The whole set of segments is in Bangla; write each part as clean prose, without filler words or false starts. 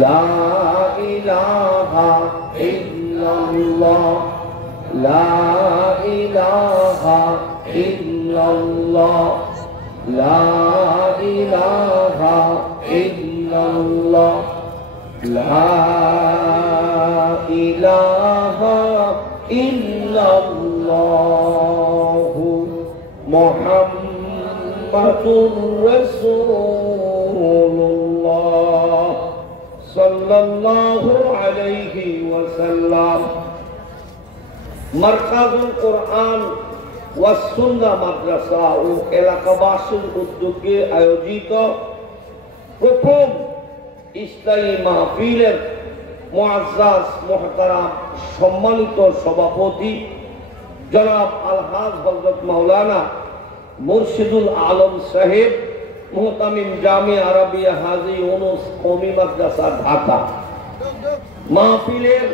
লা ইলাহা ইল্লাল্লাহ লা ইলাহা ইল্লাল্লাহ লা ইলাহা ইল্লাল্লাহ লা ইলাহা ইল্লাল্লাহ মুহাম্মাদুর রাসূলুল্লাহ সাল্লাল্লাহু আলাইহি ওয়াসাল্লাম। মারকাজুল কোরআন ওয়াস সুন্নাহ মাদ্রাসা ও এলাকাবাসীর উদ্যোগে আয়োজিত প্রথম ইসলামী মাহফিলের মুআজ্জাজ মুহতারাম সম্মানিত সভাপতি জনাব আলহাজ হযরত মাওলানা মুর্শিদুল আলম সাহেব, মুহতামিম জামিয়া আরবিয়া হাজী ইউনুস কওমি মাদ্রাসা ঢাকা। মাহফিলের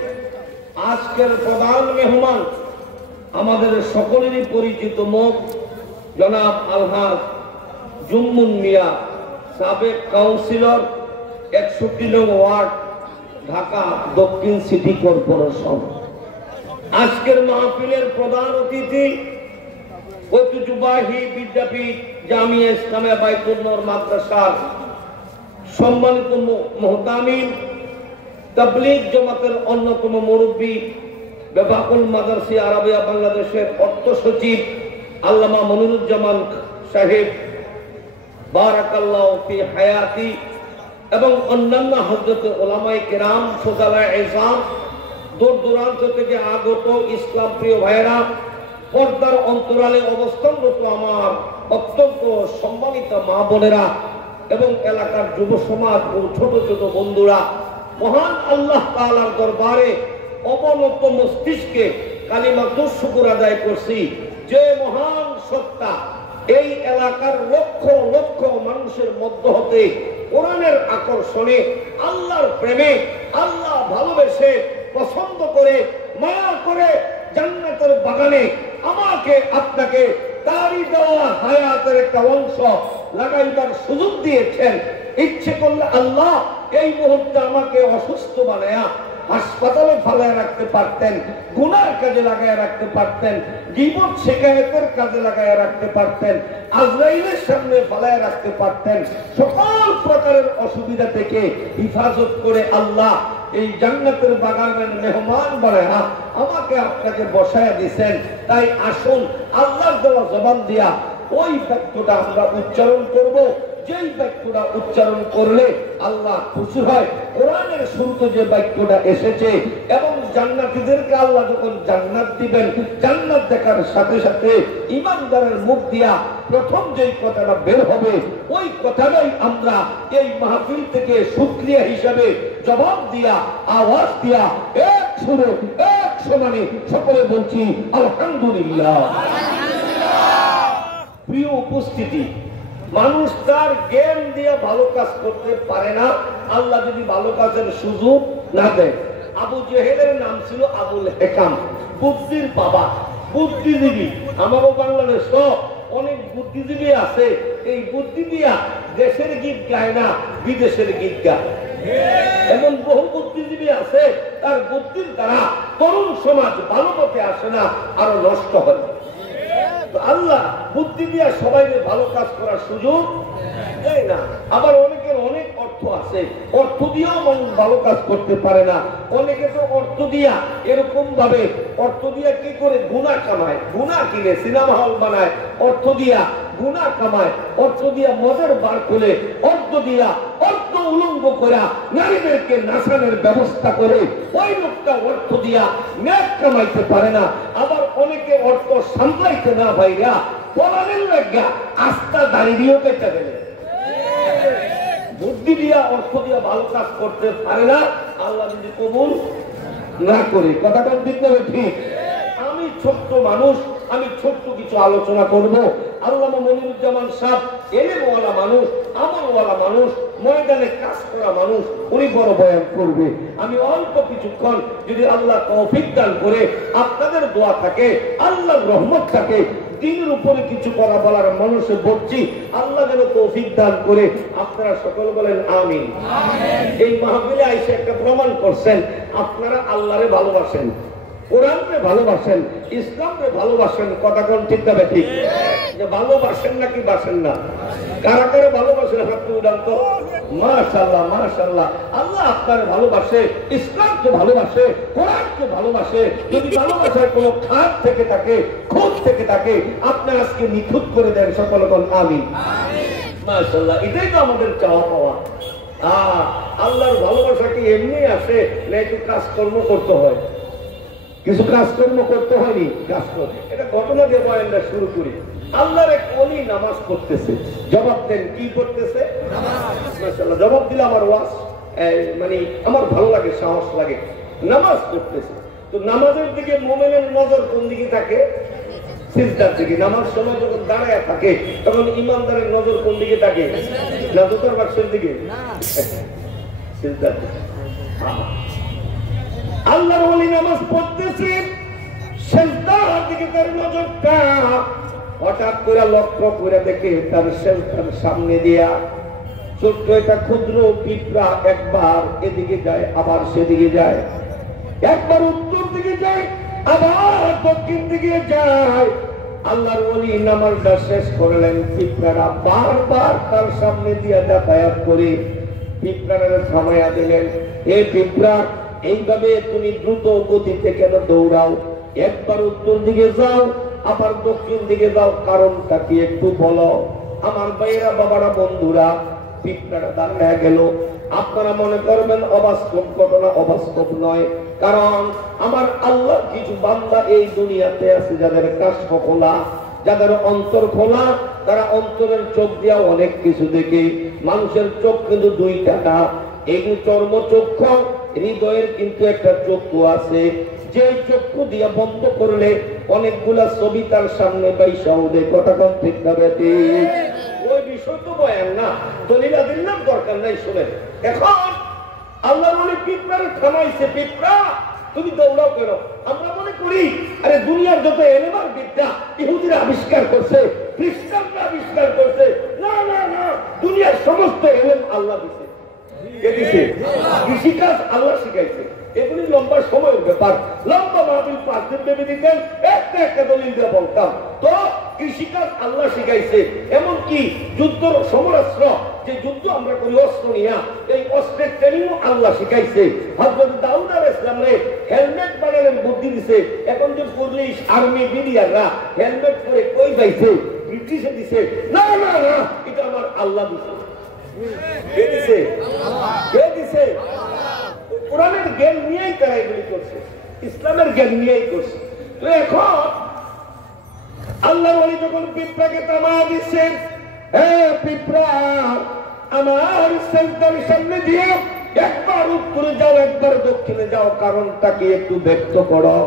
আজকের প্রধান মেহমান আমাদের সকলেরই পরিচিত মুখ জনাব আলহাজ জুম্মুন মিয়া, সাবেক কাউন্সিলর 61 নং ওয়ার্ড, ঢাকা দক্ষিণ সিটি কর্পোরেশন। আজকের মাহফিলের প্রধান অতিথি ঐতিহ্যবাহী বিদ্যাপীঠ জামিয়া ইসলামিয়া বাইতুল নূর মাদ্রাসার সম্মানিত মুহতামিম, তাবলীগ জামাতের অন্যতম মুরব্বী, বেফাকুল মাদারসি আরাবিয়া বাংলাদেশের অর্থ সচিব আল্লামা মনিরুজ্জামান সাহেব বারাকাল্লাহু ফি হায়াতি, এবং অন্যান্য হযরত উলামায়ে কেরাম, ফুজালায়ে ইসলাম, দূর দূরান্ত থেকে আগত ইসলাম প্রিয় ভাইয়েরা, পর্দার অন্তরালে অবস্থানরত আমার অত্যন্ত সম্মানিত মা বোনেরা এবং এলাকার যুব সমাজ ও ছোট ছোট বন্ধুরা, মহান আল্লাহ তাআলার দরবারে অবনত মস্তিষ্কে কালিমাতুশ শুকর আদায় করছি যে মহান সত্তা এই এলাকার লক্ষ লক্ষ মানুষের মধ্য হতে কোরআনের আকর্ষণে, আল্লাহর প্রেমে, আল্লাহ ভালোবেসে পছন্দ করে মায়া করে জান্নাতের বাগানে আমাকে আপনাকে তারই দেওয়া হায়াতের একটা অংশ লাগাইবার সুযোগ দিয়েছেন। ইচ্ছে করলে আল্লাহ এই মুহূর্তে আমাকে অসুস্থ বানায়া হাসপাতালে ফালায় রাখতে পারতেন, গুনার কাজে লাগায় রাখতে পারতেন, গীবত শিকায়েতের কাজে লাগায় রাখতে পারতেন, আজরাইলের সামনে ফালায় রাখতে পারতেন। সকল প্রকারের অসুবিধা থেকে হিফাজত করে আল্লাহ এই জান্নাতের বাগানের মেহমান বানায়া আমাকে আপনাকে বসায়া দিয়েছেন। তাই আসুন আল্লাহর দেওয়া জবান দিয়া ওই বাক্যটা আমরা উচ্চারণ করব, যেই বাক্যটা উচ্চারণ করলে আল্লাহ খুশি হয়। কোরআনের শুরুতে যে বাক্যটা এসেছে এবং জান্নাতীদেরকে আল্লাহ যখন জান্নাত দিবেন, জান্নাত দেখার সাথে সাথে ঈমানদারের মুখ দিয়া প্রথম যেই কথাটা বের হবে ওই কথাটাই আমরা এই মাহফিল থেকে শুকরিয়া হিসাবে জবাব দিয়া, আওয়াজ দিয়া, এক সুরে এক সমানে সকলে বলছি আলহামদুলিল্লাহ। প্রিয় উপস্থিতি, মানুষ তার জ্ঞান দিয়ে ভালো কাজ করতে পারে না আল্লাহ যদি ভালো কাজের সুযোগ না দেয়। আবু জেহেলের নাম ছিল আবুল হেকাম, বুদ্ধির বাবা, বুদ্ধিজীবী। আমারও বাংলাদেশ অনেক বুদ্ধিজীবী আছে, এই বুদ্ধি দিয়া দেশের গীত গায় না, বিদেশের গীত গায়। এমন বহু বুদ্ধিজীবী আছে তার বুদ্ধির দ্বারা তরুণ সমাজ ভালো পথে আসে না, আরো নষ্ট হয়। আল্লাহ বুদ্ধি দিয়া সবাইকে ভালো কাজ করার সুযোগ দেয় না। আবার অনেকের অনেক অর্থ আছে, অর্থ দিয়েও মানুষ ভালো কাজ করতে পারে না। অনেকে তো অর্থ দিয়া এরকম ভাবে অর্থ দিয়া কি করে গুনাহ কামায়, গুনাহ কিনে সিনেমা হল বানায়, অর্থ দিয়া গুনাহ কামায়, অর্থ দিয়া মদের বার খুলে, অর্থ দিয়া অর্থ উলঙ্গ করে নারীদেরকে নাচানোর ব্যবস্থা করে, ওই লোকটা অর্থ দিয়া ন্যাক কামাইতে পারে না। আবার অনেকে অর্থ সামলাইতে না ভাইরা পলানের লাগা আস্থা দাঁড়িয়েও কেটে ফেলে। বুদ্ধি দিয়া অর্থ দিয়া ভালো কাজ করতে পারে না, আল্লাহ যদি কবুল না করে। কথাটা ঠিক না ঠিক? আমি ছোট্ট মানুষ, আমি ছোট্ট কিছু আলোচনা করব। আল্লামা মনিরুজ্জামান সাহেব এলেমওয়ালা মানুষ, আমলওয়ালা মানুষ, ময়দানে কাজ করা মানুষ, উনি বড় বয়ান করবে। আমি অল্প কিছুক্ষণ যদি আল্লাহ তৌফিক দান করে, আপনাদের দোয়া থাকে, আল্লাহর রহমত থাকে, দিনের উপরে কিছু কথা বলার মানুষে বলছি। আল্লাহ যেন যেন তৌফিক দান করে। আপনারা সকল বলেন আমিন। এই মাহফিলে আইসে একটা প্রমাণ করছেন আপনারা আল্লাহরে ভালোবাসেন, কোরআনকে ভালোবাসেন, ইসলামকে ভালোবাসেন। কথা কোন ঠিক না ঠিক? যে ভালোবাসেন নাকি বাসেন না? কারা কারা ভালোবাসেন হাত উঠান তো। মাশাআল্লাহ মাশাআল্লাহ। আল্লাহ আপনার ভালোবাসে, ইসলামকে ভালোবাসে, কোরআনকে ভালোবাসে। যদি ভালোবাসার কোনো খাত থেকে থাকে, খোঁজ থেকে থাকে, আপনি আজকে নিখুঁত করে দেন। সকল কোন আমিন। মাশাআল্লাহ। এটাই তো আমাদের চাওয়া পাওয়া। আল্লাহর ভালোবাসা কি এমনি আসে না একটু কাজকর্ম করতে হয়? কিছু কাজকর্ম করতে হয়নি, কাজ করে। এটা ঘটনা দিয়ে বয়ানটা শুরু করি। আল্লাহর এক ওলি নামাজ পড়তেছে, জবাব দেন কি করতেছে? মাশাআল্লাহ। জবাব দিলে আমার ওয়াজ মানে আমার ভালো লাগে, সাহস লাগে। নামাজ পড়তেছে, তো নামাজের দিকে মুমিনের নজর কোন দিকে থাকে? সিজদার দিকে। নামাজ সময় যখন দাঁড়ায় থাকে তখন ইমানদারের নজর কোন দিকে থাকে? নাজুকার বাক্সের দিকে, সিজদার দিকে। আল্লাহর ওলি নামাজ পড়তেছে, সিজদার দিকে তার নজরটা। হঠাৎ করে লক্ষ্য করে দেখে তার সিজদার সামনে দিয়া ছোট্ট একটা ক্ষুদ্র পিঁপড়া একবার এদিকে যায়, আবার সেদিকে যায়, একবার উত্তর দিকে যায়, আবার দক্ষিণ দিকে যায়। আল্লাহর ওলি নামাজটা শেষ করলেন, পিঁপড়ারা বারবার তার সামনে দিয়ে যাতায়াত করে পিঁপড়ারা থামাইয়া দিলেন। এই পিঁপড়া, এইভাবে তুমি দ্রুত গতিতে কেন দৌড়াও? একবার উত্তর দিকে যাও, আবার দক্ষিণ দিকে যাও, কারণটা কি একটু বলো। আমার ভাইয়েরা, বাবারা, বন্ধুরা, পিঁপড়াটা দাঁড়ায় গেল। আপনারা মনে করবেন অবাস্তব ঘটনা, অবাস্তব নয়। কারণ আমার আল্লাহর কিছু বান্দা এই দুনিয়াতে আছে যাদের কাশফ খোলা, যাদের অন্তর খোলা, তারা অন্তরের চোখ দিয়া অনেক কিছু দেখে। মানুষের চোখ কিন্তু দুইটা না, এগুলো চর্মচক্ষু, হৃদয়ের কিন্তু একটা চক্ষু আছে, যে চক্ষু দিয়া বন্ধ করলে অনেকগুলা ছবি তার সামনে বাইসা উঠে। কথা কোন ঠিক না ঠিক? ওই বিষয় তো বয়ান না, দলিলা দিলাম, দরকার নাই, শুনেন। এখন আল্লাহ বলে পিঁপড়ার থামাইছে, পিঁপড়া তুমি দৌড়াও কেন? আমরা মনে করি আরে দুনিয়ার যত এলেমার বিদ্যা ইহুদিরা আবিষ্কার করছে, খ্রিস্টানরা আবিষ্কার করছে। না না না, দুনিয়ার সমস্ত এলেম আল্লাহ দিছে। কে দিছে? কৃষিকাজ আল্লাহ শিখাইছে। এগুলি লম্বা সময়ের ব্যাপার, লম্বা মাহফিল 5 দিন ভেবে দিতেন, একটা একটা দলিল দিয়ে বলতাম। তো কৃষিকাজ আল্লাহ শিখাইছে। এমনকি যুদ্ধ সমরাস্ত্র, যে যুদ্ধ আমরা করি অস্ত্র নিয়া, এই অস্ত্রের ট্রেনিংও আল্লাহ শিখাইছে। হযরত দাউদ আলাইহিস সালামরে হেলমেট বানানোর বুদ্ধি দিছে। এখন যে পুলিশ, আর্মি, বিডিআররা হেলমেট পরে কই যাইছে? ব্রিটিশে দিছে। না না না, এটা আমার আল্লাহ দিছে। কে দিছে? কে দিছে? কোরআনের জ্ঞান নিয়েই তারা এগুলি করছে, ইসলামের জ্ঞান নিয়েই করছে। তো এখন আল্লাহ ওলি যখন পিঁপড়াকে থামা দিচ্ছেন, হ্যাঁ পিঁপড়া আমার সিজদার সামনে দিয়ে একবার উত্তরে যাও, একবার দক্ষিণে যাও, কারণটা কি একটু ব্যক্ত করো।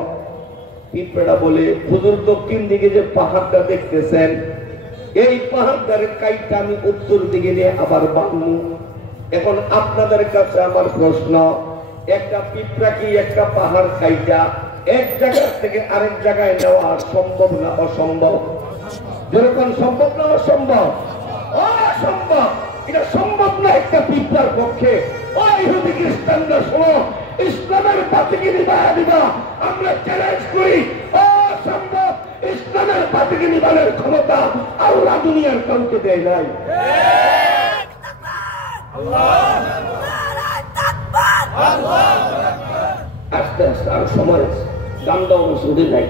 পিঁপড়া বলে, হুজুর দক্ষিণ দিকে যে পাহাড়টা দেখতেছেন, এই পাহাড়টার কাইটা আমি উত্তর দিকে নিয়ে আবার বানবো। এখন আপনাদের কাছে আমার প্রশ্ন, একটা পিঁপড়া কি একটা পাহাড় কাইটা এক জায়গা থেকে আরেক জায়গায় নেওয়া সম্ভব না অসম্ভব? যেরকম সম্ভব না অসম্ভব? অসম্ভব। এটা সম্ভব না একটা পিঁপড়ার পক্ষে। ও ইহুদি খ্রিস্টানরা শোনো, ইসলামের পাতিকে নিবায়া দিবা, আমরা চ্যালেঞ্জ করি, অসম্ভব। ইসলামের পাতিকে নিবানের ক্ষমতা আল্লাহ দুনিয়ার কাউকে দেয় নাই। আস্তে আস্তে আর সময় আছে, গান দাও শুধু নাই।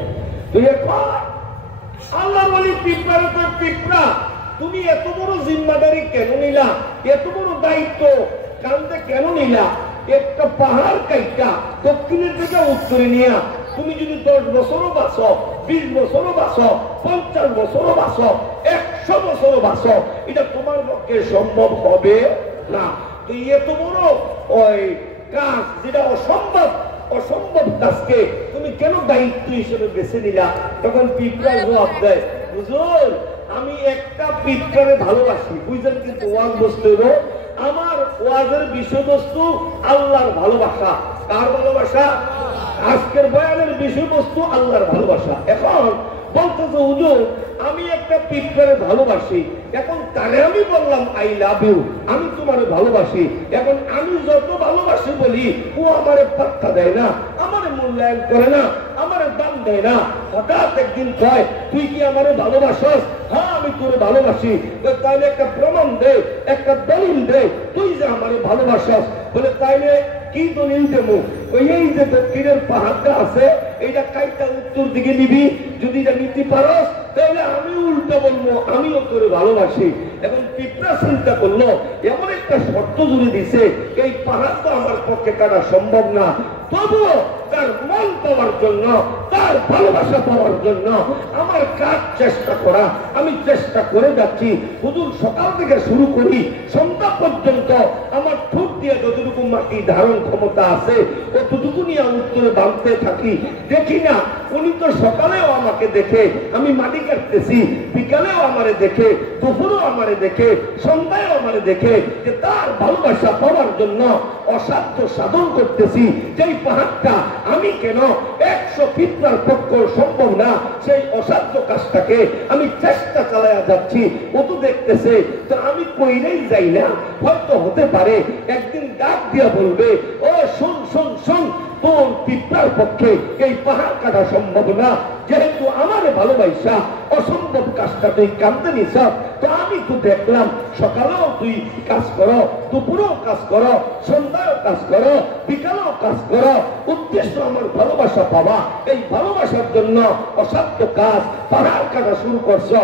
তুই আল্লাহ বলি পিঁপড়ার তো পিঁপড়া, তুমি এত বড় জিম্মাদারি কেন নিলা? এত বড় দায়িত্ব কান্দে কেন নিলা? একটা পাহাড় কাইটা দক্ষিণের দিকে উত্তরে নিয়া তুমি যদি 10 বছরও বাঁচো, 20 বছরও বাঁচো, 50 বছরও বাঁচো, 100 বছরও বাঁচো, এটা তোমার পক্ষে সম্ভব হবে না। তুই এত বড় ওই কাজ, যেটা অসম্ভব, অসম্ভব কাজকে তুমি কেন দায়িত্ব হিসেবে বেছে নিলা? তখন পিঁপড়া জবাব দেয়, হুজুর আমি একটা পিঁপড়ারে ভালোবাসি, বুঝলেন? কিন্তু ওয়াজ বস্তু আমার ওয়াজের বিষয়বস্তু আল্লাহর ভালোবাসা। কার ভালোবাসা? আজকের বয়ানের বিষয়বস্তু আল্লাহর ভালোবাসা। এখন বলতেছে হুজুর আমি একটা পিঁপড়ারে ভালোবাসি, এখন তারে আমি বললাম আই লাভ ইউ, আমি তোমারে ভালোবাসি, এখন আমি যত ভালোবাসি বলি ও আমারে পাত্তা দেয় না, আমারে মূল্যায়ন করে না, আমারে দাম দেয় না। হঠাৎ একদিন কয় তুই কি আমারে ভালোবাসস? হ্যাঁ আমি তোরে ভালোবাসি। তাইলে একটা প্রমাণ দে, একটা দলিল দে তুই যে আমারে ভালোবাসস। বলে তাইলে কি দলিল দেবো? এই যে দক্ষিণের পাহাড়টা আছে এইটা কাইটা উত্তর দিকে নিবি, যদি এটা নিতে পারস তাহলে আমি উল্টো বলবো আমিও তোরে ভালোবাসি। এখন পিঁপড়া চিন্তা করলো এমন একটা শর্ত জুড়ে দিছে এই পাহাড় তো আমার পক্ষে কাটা সম্ভব না, তবুও তার মন পাওয়ার জন্য, তার ভালোবাসা পাওয়ার জন্য আমার কাজ চেষ্টা করা, আমি চেষ্টা করে যাচ্ছি। হুজুর সকাল থেকে শুরু করি সন্ধ্যা পর্যন্ত আমার ঠোঁট দিয়ে যতটুকু মাটি ধারণ ক্ষমতা আছে ততটুকু নিয়ে উত্তরে বাঁধতে থাকি। দেখি না উনি তো সকালেও আমাকে দেখে আমি মাটি কাটতেছি, বিকালেও আমারে দেখে, দুপুরেও আমারে দেখে, সন্ধ্যায়ও আমারে দেখে, যে তার ভালোবাসা পাওয়ার জন্য অসাধ্য সাধন করতেছি। যেই পাহাড়টা আমি কেন 100 পিঁপড়ার পক্ষে সম্ভব না, সেই অসাধ্য কাজটাকে আমি চেষ্টা চালায়া যাচ্ছি। ও তো দেখতেছে, তো আমি কইলেই যাই না, হয়তো হতে পারে একদিন ডাক দিয়া বলবে ও শোন শোন শোন, তোর পিঁপড়ার পক্ষে এই পাহাড় কাটা সম্ভব না, যেহেতু আমার ভালোবাসা অসম্ভব কাজটা তুই কাঁদতে নিস। তো আমি তো দেখলাম সকালেও তুই কাজ করো, দুপুরেও কাজ করো, সন্ধ্যায়ও কাজ করো, বিকালেও কাজ করো, উদ্দেশ্য আমার ভালোবাসা পাওয়া। এই ভালোবাসার জন্য অসাধ্য কাজ পাহাড় কাটা শুরু করছো,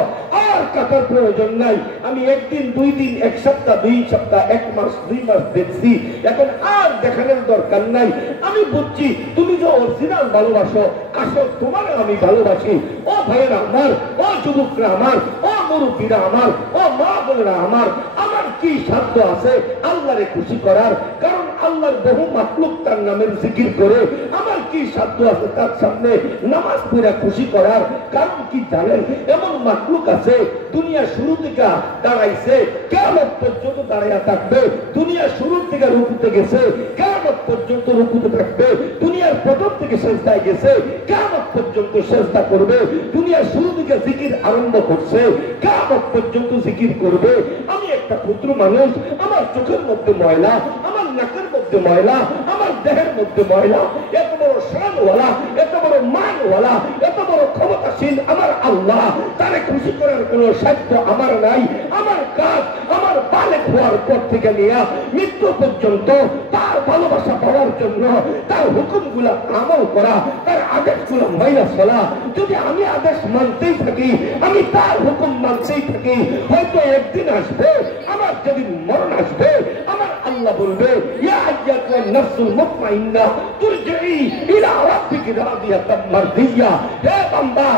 আর কাটার প্রয়োজন নাই। আমি একদিন, 2 দিন, 1 সপ্তাহ, 2 সপ্তাহ, 1 মাস, 2 মাস দেখছি, এখন আর দেখানোর দরকার নাই। আমি বুঝছি তুমি যে অরিজিনাল ভালোবাসো, আসল তোমার আমি ভালোবাসি। ও ভাইয়েরা আমার, ও যুবকরা আমার, ও মুরব্বীরা আমার, ও মা বোনেরা আমার, আমার কি সাধ্য আছে আল্লাহরে খুশি করার? কারণ আল্লাহর বহু মাখলুক তার নামের জিকির করে, আমার কি সাধ্য আছে তার সামনে নামাজ পড়ে খুশি করার? কারণ কি জানেন, এমন মাখলুক আছে দুনিয়া শুরু থেকে দাঁড়াইছে, কিয়ামত পর্যন্ত দাঁড়াইয়া থাকবে। দুনিয়া শুরুর থেকে রুকুতে গেছে, কিয়ামত পর্যন্ত রুকুতে থাকবে। দুনিয়ার প্রথম থেকে সেজদায় গেছে, কিয়ামত পর্যন্ত সেজদা করবে। দুনিয়ার শুরু থেকে জিকির আরম্ভ করছে, কিয়ামত পর্যন্ত জিকির করবে। আমি একটা ক্ষুদ্র মানুষ, আমার চোখের মধ্যে ময়লা, আমার নাকের মধ্যে ময়লা, আমার দেহের মধ্যে ময়লা। এত বড় শানওয়ালা, এত বড় মানওয়ালা, এত বড় ক্ষমতাশীল আমার আল্লাহ, তারে খুশি করার কোন সাধ্য আমার নাই। আমার কাজ আমার বালেক হওয়ার পর থেকে নিয়ে মৃত্যু পর্যন্ত তার ভালোবাসা পাওয়ার জন্য তার হুকুমগুলা আমল করা, তার আদেশগুলো মাইনা চলা। যদি আমি আদেশ মানতেই থাকি, আমি তার হুকুম মানতেই থাকি, হয়তো একদিন আসবে আমার যেদিন মরণ আসবে, আমার আল্লাহ বলবে ইয়া আইয়াতুন নাফসুল মুতমাইন্না তুরজিই ইলা রাব্বিকি রাদিয়াতাম মারদিয়া। হে বান্দা,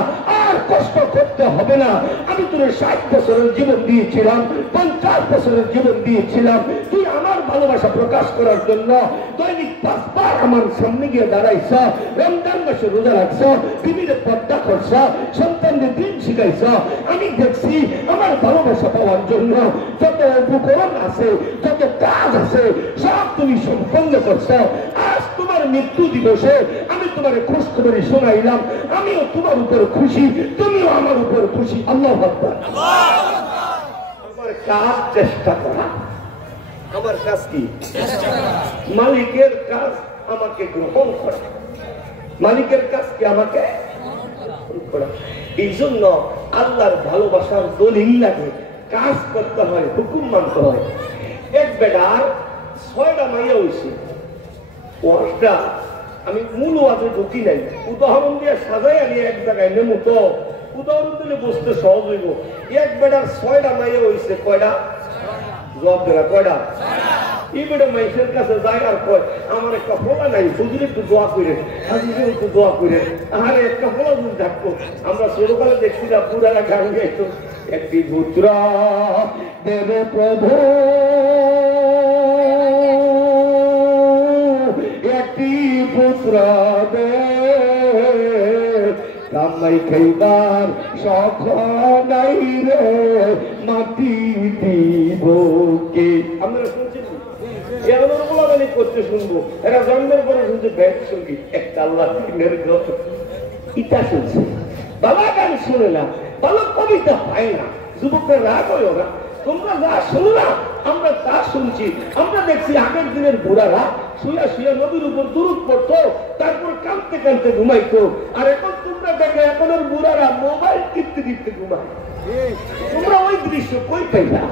আর কষ্ট করতে হবে না। আমি তোরে 60 বছরের জীবন দিয়েছিলাম, 50 বছরের জীবন দিয়েছিলাম, তুই আমার ভালোবাসা প্রকাশ করার জন্য দৈনিক 5 বার আমার সামনে গিয়ে দাঁড়াইছ, রমজান মাসে রোজা রাখছ, বিবিরে পর্দা করছ, সন্তানদের দিন শিখাইছ। আমি দেখছি আমার ভালোবাসা পাওয়ার জন্য যত উপকরণ আছে, যত কাজ আছে, সব তুমি সম্পন্ন করছ। আজ তোমার মৃত্যু দিবসে আমি তোমার খোঁজ খবরে শোনাইলাম, আমিও তোমার উপর খুশি, তুমিও আমার উপর খুশি। আল্লাহু আকবার। আমার কাজ চেষ্টা করা, আমার কাজ কি? মালিকের কাজ আমাকে গ্রহণ করা, মালিকের কাজ কি? আমাকে করা। এই জন্য আল্লাহর ভালোবাসার দলিল লাগে, কাজ করতে হয়, হুকুম মানতে হয়। এক বেটার 6টা মাইয়া হয়েছে, ওয়াজটা আমি মূল ওয়াজে ঢুকি নাই, উদাহরণ দিয়ে সাজাই আনি এক জায়গায় নেমু, তো উদাহরণ দিলে বুঝতে সহজ হইব। এক বেটার 6টা মাইয়া হয়েছে, কয়টা? জবাব দেনা, কয়টা? এই বেটা মাইসের কাছে যায় আর কয় আমার একটা ফোলা নাই, হুজুর একটু দোয়া করে, হাজির একটু দোয়া করে। আরে একটা ফোলা যদি থাকতো, আমরা ছোটকালে দেখছি না পুরানা গান গাইতো, একটি পুত্র দেবে প্রভু, একটি পুত্র দে, কামাই খাইবার শখ নাই রে, মাটি দিব কে। আমরা শুনছি এরা গোলাগালি করতে শুনবো, এরা জন্মের পরে শুনছে ব্যাগ সঙ্গীত, একটা আল্লাহ ইটা শুনছে। ভালো গান শুনে না, ভালো কবিতা পায় না। যুবকরা রাগ হইও না, তোমরা যা শুনো না আমরা তা শুনছি। আমরা দেখছি আগের দিনের বুড়ারা শুয়া শুয়া নদীর উপর দুরূদ পড়তো, তারপর কাঁদতে কাঁদতে ঘুমাইতো। আর এখন তোমরা দেখো এখনের বুড়ারা মোবাইল টিপতে টিপতে ঘুমায়। তোমরা ওই দৃশ্য কই পাইলা?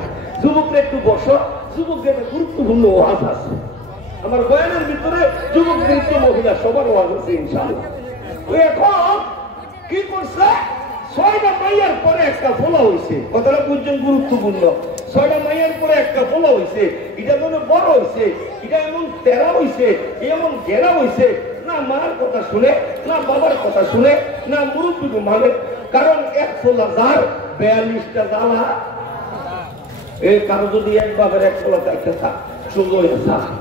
যুবকরা একটু বসো, যুবকদের একটা গুরুত্বপূর্ণ ওয়াজ আছে আমার বয়ানের ভিতরে। যুবক বৃদ্ধ মহিলা সবার ওয়াজ আছে ইনশাআল্লাহ। এখন কি করছে? 6টা মাইয়ার পরে একটা ফোলা হয়েছে। কথাটা বুঝছেন? গুরুত্বপূর্ণ। 6টা মাইয়ার পরে একটা ফোলা হয়েছে। এটা যেন বড় হয়েছে, এটা এমন তেরা হয়েছে, এমন ঘেরা হয়েছে, না মার কথা শুনে, না বাবার কথা শুনে, না মুরব্বী মানে। কারণ এক ফোলা যার 42টা জ্বালা। এই কারো যদি এক বাবার এক ফোলাতে একটা থাক সুযোগ থাকে।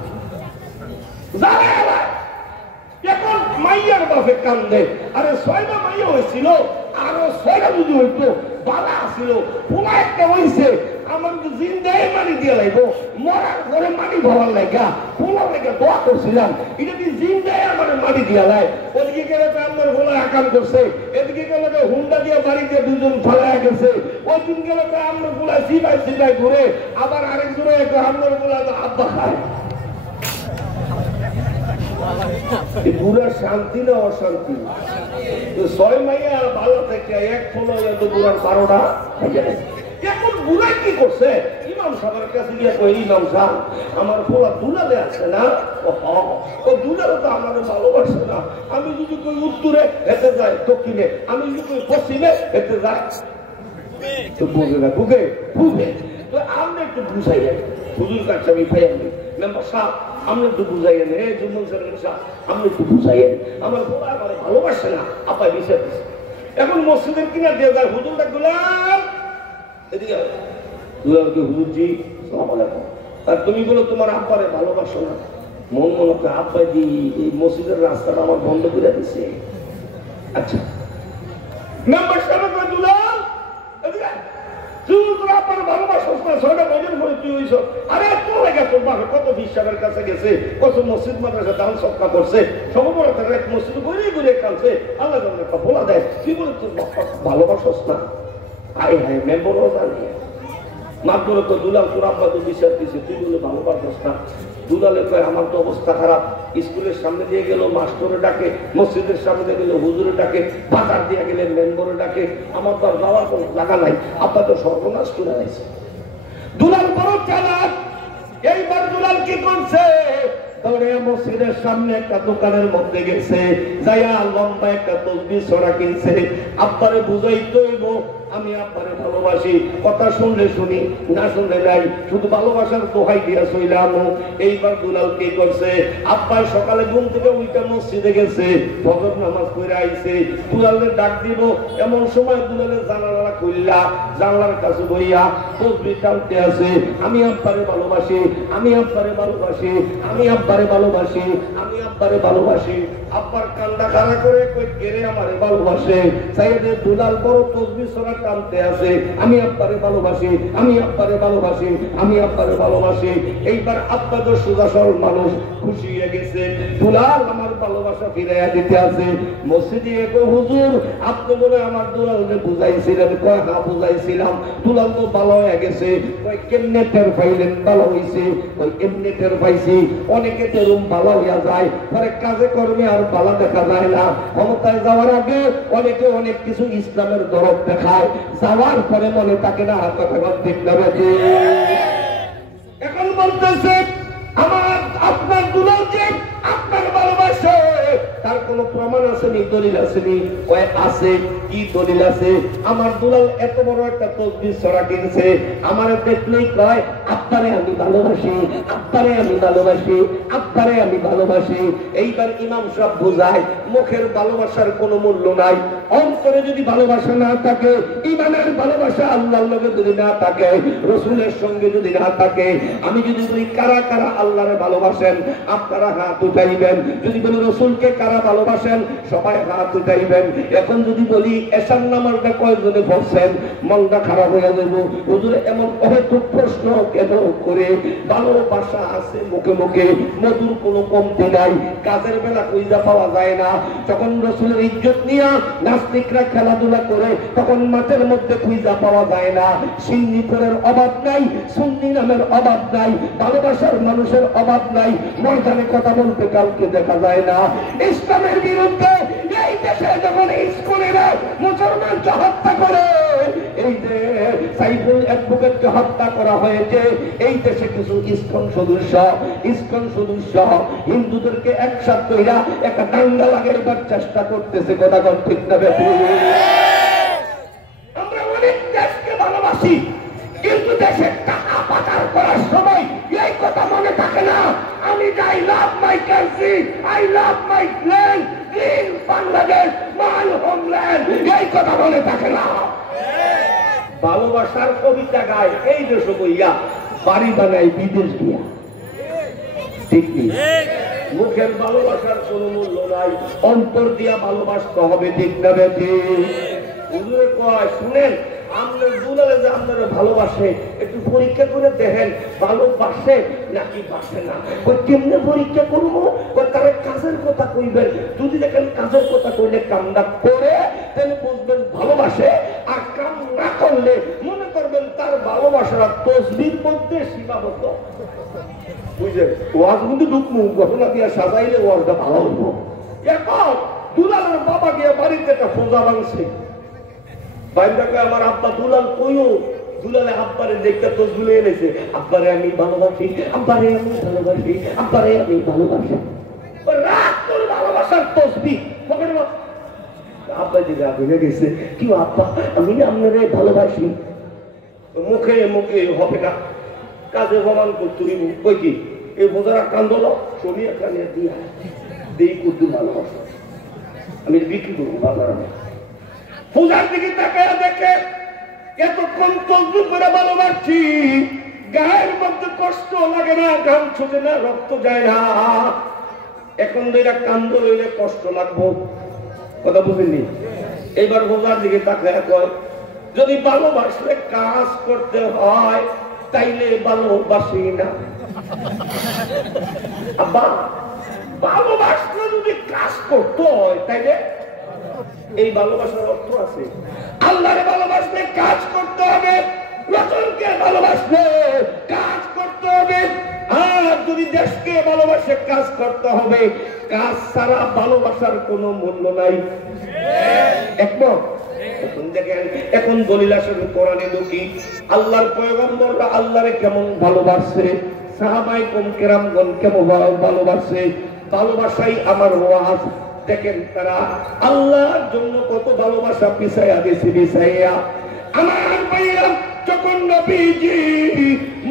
এখন মাইয়ার বাপে কান্দে। আরে 6টা মাইয়া হয়েছিল, আরো 6টা যদি হইতো বালা আসিল। পোলা একটা হয়েছে, আমার জিন্দায় মানি দিয়ে লাগবো, মরার ঘরে মানি ভরার লাগা পোলার লেগে দোয়া করছিলাম। এটা কি জিন্দায় আমার মানি দিয়া লাই? ওদিকে গেলে তো আমার ভোলা আকাম করছে, এদিকে গেলে তো হুন্ডা দিয়ে বাড়িতে দুজন ফালায় গেছে। ওই দিন গেলে তো আমার ভোলা সিলাই সিলাই ঘুরে, আবার আরেকজনে আমার ভোলা তো আব্বা খায়। বুড়ার শান্তি না অশান্তি? 6 মাইয়া ভালো থেকে এক ফোন বুড়ার 12টা। এখন বুড়া কি করছে? ইমাম সাহেবের কাছে গিয়ে কই, ইমাম সাহেব আমার ফোলা দুলালে আছে না? ও দুলালে তো আমার ভালোবাসে না। আমি যদি কই উত্তরে হেঁটে যাই, দক্ষিণে, আমি যদি কই পশ্চিমে হেঁটে যাই, তো বুঝে না, বুঝে বুঝে। তো আপনি একটু বুঝাইলেন হুজুর কাছে আমি পাইনি মেম্বার সাহেব, আপনি একটু বুঝাইয়েন। হে জুম্মন সাহেব, আপনি একটু বুঝাইয়েন, আমার বলা আমার ভালোবাসে না, আপাই বিচার দিচ্ছে। এখন মসজিদের কিনা দিয়ে যায়, হুজুরটা গুলাম এদিকে হুজুরজি সালাম আলাইকুম। আর তুমি বলো তোমার আব্বারে ভালোবাসো না। মন মনে আব্বাই দি এই মসজিদের রাস্তাটা আমার বন্ধ করে দিচ্ছে। আচ্ছা মেম্বার সাহেব গুলাম এদিকে কত বিশ্বাসের কাছে গেছে, কত মসজিদ মাদ্রাসা দান সৎকা করছে, মসজিদ ঘুরে ঘুরে কালছে। আল্লাহ একটা বলা দেয়, কি বলে তোর ভালোবাসস না? আয় হায় মেম্বরও জানি মাত্র তো দুলাল তোর আব্বা তো বিচার দিছে, তুই বলে ভালোবাসস না। দুলালে কয় আমার তো অবস্থা খারাপ। স্কুলের সামনে দিয়ে গেল মাস্টরে ডাকে, মসজিদের সামনে দিয়ে গেল হুজুরে ডাকে, বাজার দিয়ে গেলে মেম্বরে ডাকে। আমার তো আর যাওয়ার কোনো জায়গা নাই, আব্বা তো সর্বনাশ করে দিয়েছে। দুলাল বড় চালাক। এইবার দুলাল কি করছে? দৌড়ে মসজিদের সামনে একটা দোকানের মধ্যে গেছে, যাইয়া লম্বা একটা তসবিহ ছড়া কিনছে। আব্বারে বুঝাইতে হইব আমি আব্বারে ভালোবাসি। কথা শুনলে শুনি, না শুনলে নাই, শুধু ভালোবাসার দোহাই দিয়া চইলাম। এইবার দুলাল কি করছে? আব্বার সকালে ঘুম থেকে উইটা মসজিদে গেছে, ফজর নামাজ পড়ে আইছে। দুলালের ডাক দিব, এমন সময় দুলালের জানালা খুললা, জানলার কাছে বইয়া তসবিহ টানতে আছে, আমি আব্বারে ভালোবাসি, আমি আব্বারে ভালোবাসি, আমি আব্বারে ভালোবাসি, আমি আব্বারে ভালোবাসি। আব্বার কান্না কারা করে কই গেরে আমারে ভালোবাসে। সাইদে দুলাল বড় তসবিহ ছড়া টানতে আছে, আমি আব্বারে ভালোবাসি, আমি আব্বারে ভালোবাসি, আমি আব্বারে ভালোবাসি। এইবার আব্বা তো সোজা সরল মানুষ, খুশি হয়ে গেছে। দুলাল আমার ভালোবাসা ফিরাইয়া দিতে আছে। মসজিদে গো হুজুর আপনি বলে আমার দুলালকে বুঝাইছিলেন? কয় হ্যাঁ বুঝাইছিলাম। দুলাল তো ভালো হয়ে গেছে। কয় কেমনে টের পাইলেন ভালো হয়েছে? কয় এমনি টের পাইছি। অনেকে তেরুম ভালো হইয়া যায়, পরে কাজে কর্মে আর ভালো দেখা যায় না। ক্ষমতায় যাওয়ার আগে অনেকে অনেক কিছু ইসলামের দরদ দেখায়, যাওয়ার পরে মনে থাকে না। হাত কথা ঠিক না? এখন বলতেছে আমার আপনার দুলাল যে আপনার ভালোবাসে, তার কোন প্রমাণ আসেনি, দলিল আসেনি? কয় আছে। কি দলিল আছে? আমার দুলাল এত বড় একটা তসবিহ ছড়া কিনছে, আমার দেখলেই কয় আব্বারে আমি ভালোবাসি, আব্বারে আমি ভালোবাসি, আব্বারে আমি ভালোবাসি। এইবার ইমাম সাহেব বুঝায় মুখের ভালোবাসার কোনো মূল্য নাই, অন্তরে যদি ভালোবাসা না থাকে, ইমানের ভালোবাসা আল্লাহর লগে যদি না থাকে, রসুলের সঙ্গে যদি না থাকে। আমি যদি বলি কারা কারা আল্লাহরে ভালোবাসেন, আপনারা হাত উঠাইবেন। যদি বলি রসুলকে কারা ভালোবাসেন, সবাই হাত উঠাইবেন। এখন যদি বলি এশার নামাজটা কয়েকজনে পড়ছেন, মনটা খারাপ হয়ে যাব। হুজুর এমন অহেতুক প্রশ্ন কেন করে? ভালোবাসা আছে মুখে মুখে, মধুর কোনো কমতি নাই। কাজের বেলা কইজা পাওয়া যায় না, যখন রাসূলের ইজ্জত নিয়ে নাস্তিকরা খেলাধুলা করে তখন মাঠের মধ্যে খুঁজা পাওয়া যায় না। সিন্নিপুরের অভাব নাই, সুন্নি নামের অভাব নাই, ভালোবাসার মানুষের অভাব নাই, ময়দানে কথা বলতে কাউকে দেখা যায় না। ইসলামের বিরুদ্ধে এই দেশে যখন স্কুলেরা মুসলমানকে হত্যা করে, এই যে সাইফুল অ্যাডভোকেটকে হত্যা করা হয়েছে, এই দেশে কিছু ইসকন সদস্য হিন্দুদেরকে একসাথে কইরা একটা দাঙ্গা লাগাইবার চেষ্টা করতেছে। কথা কর ঠিক না বেশি? আমরা অনেক দেশকে ভালোবাসি, কিন্তু দেশের টাকা পাচার করার সময় এই কথা মনে থাকে না। আমি I love my country, I love my land, in Bangladesh my homeland, এই কথা মনে থাকে না। ভালোবাসার কবিতা গায় এই দেশ বইয়া, বাড়ি বানাই বিদেশ গিয়া। ঠিক নেই? মুখের ভালোবাসার কোন মূল্য নাই, অন্তর দিয়া ভালোবাসতে হবে। ঠিক না বেটি? হুজুরে কয় শুনেন, আপনার দুলালে যে আপনারা ভালোবাসে একটু পরীক্ষা করে দেখেন ভালোবাসে নাকি বাসে না। কেমনে পরীক্ষা করবো? তারা কাজের কথা কইবেন, যদি দেখেন কাজের কথা কইলে কামটা করে তাহলে বুঝবেন ভালোবাসে, আর কাম না করলে মনে করবেন তার ভালোবাসার তসবির মধ্যে সীমাবদ্ধ। বুঝলেন? ওয়াজ কিন্তু ঢুকবো ঘটনা দিয়া সাজাইলে ওয়াজটা ভালো হইব। এখন দুলালের বাবা গিয়ে বাড়িতে একটা ফোজা ভাঙছে, বাইরে আমার আব্বা দুলাল কইও, দুলালে আব্বারে দেখতে তো ঝুলে এনেছে, আব্বারে আমি ভালোবাসি, আব্বারে আমি ভালোবাসি, আব্বারে আমি ভালোবাসি। রাত তোর ভালোবাসার তসবিহ পকেটে আব্বা যে রাগ হয়ে গেছে, কি আব্বা আমি আপনারে ভালোবাসি। মুখে মুখে হবে না, কাজে প্রমাণ করতে কই কি এই বোঝারা কান্দল সরিয়া কানিয়া দিয়া দেই করতে ভালোবাসা আমি বিক্রি করবো বাজারে। পূজার দিকে তাকায় দেখে এতক্ষণ তসবিহ করে ভালোবাসছি, গায়ের মধ্যে কষ্ট লাগে না, ঘাম ছোটে না, রক্ত যায় না। এখন দুইটা কান্দ লইলে কষ্ট লাগবো। কথা বুঝেননি? এইবার পূজার দিকে তাকায় কয় যদি ভালোবাসলে কাজ করতে হয় তাইলে ভালোবাসি না। আব্বা ভালোবাসলে যদি কাজ করতে হয় তাইলে এই ভালোবাসার অর্থ আছে। আল্লাহরে ভালোবাসলে কাজ করতে হবে, রাসূলকে ভালোবাসলে কাজ করতে হবে, আর যদি দেশকে ভালোবাসে কাজ করতে হবে। কাজ ছাড়া ভালোবাসার কোনো মূল্য নাই। একমত? এখন দেখেন, এখন দলিল আসলে কোরআনে ঢুকি, আল্লাহর পয়গম্বররা আল্লাহরে কেমন ভালোবাসে, সাহাবায়ে কেরামগণ কেমন ভালোবাসে। ভালোবাসাই আমার ওয়াজ। দেখেন তারা আল্লাহর জন্য কত ভালোবাসা পিছাইয়া দিয়েছে, পিছাইয়া। আমার ভাইরা যখন নবীজি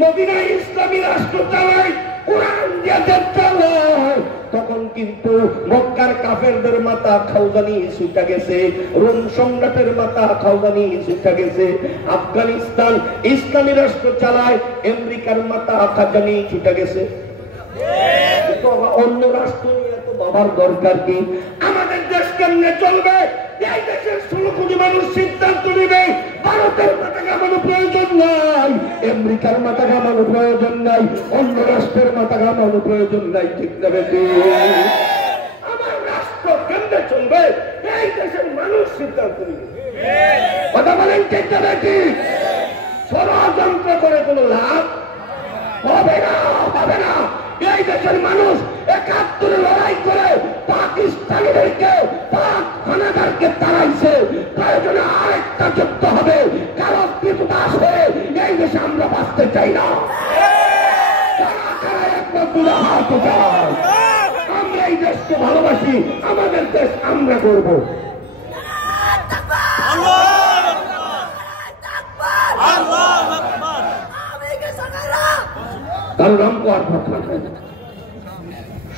মদিনায় ইসলামী রাষ্ট্র চালায়, কোরআন দিয়ে চালায়, তখন কিন্তু মক্কার কাফেরদের মাথা খাওজানি ছুটা গেছে, রোম সম্রাটের মাথা খাওজানি ছুটা গেছে। আফগানিস্তান ইসলামী রাষ্ট্র চালায়, আমেরিকার মাথা খাজানি ছুটা গেছে। অন্য রাষ্ট্র নিয়ে তো বাবার দরকার কি? আমাদের দেশ কেমনে চলবে এই দেশের 16 কোটি মানুষ সিদ্ধান্ত নেবে। ভারতের মাথা ঘামানো প্রয়োজন নাই, আমেরিকার মাথা ঘামানো প্রয়োজন নাই, অন্য রাষ্ট্রের মাথা ঘামানো প্রয়োজন নাই। ঠিক না বেশি? আমার রাষ্ট্র কেমনে চলবে এই দেশের মানুষ সিদ্ধান্ত নেবে। কথা বলেন ঠিক না বেশি? ষড়যন্ত্র করে কোনো লাভ হবে না, হবে না। এই দেশের মানুষ ৭১ লড়াই করে পাকিস্তানিদেরকে, পাক হানাদারকে তাড়াইছে। প্রয়োজনে আরেকটা যুদ্ধ হবে, কারো বিপদ আসবে। এই দেশে আমরা বাঁচতে চাই না। আমরা এই দেশকে ভালোবাসি, আমাদের দেশ আমরা করব। কারণ আমকো আর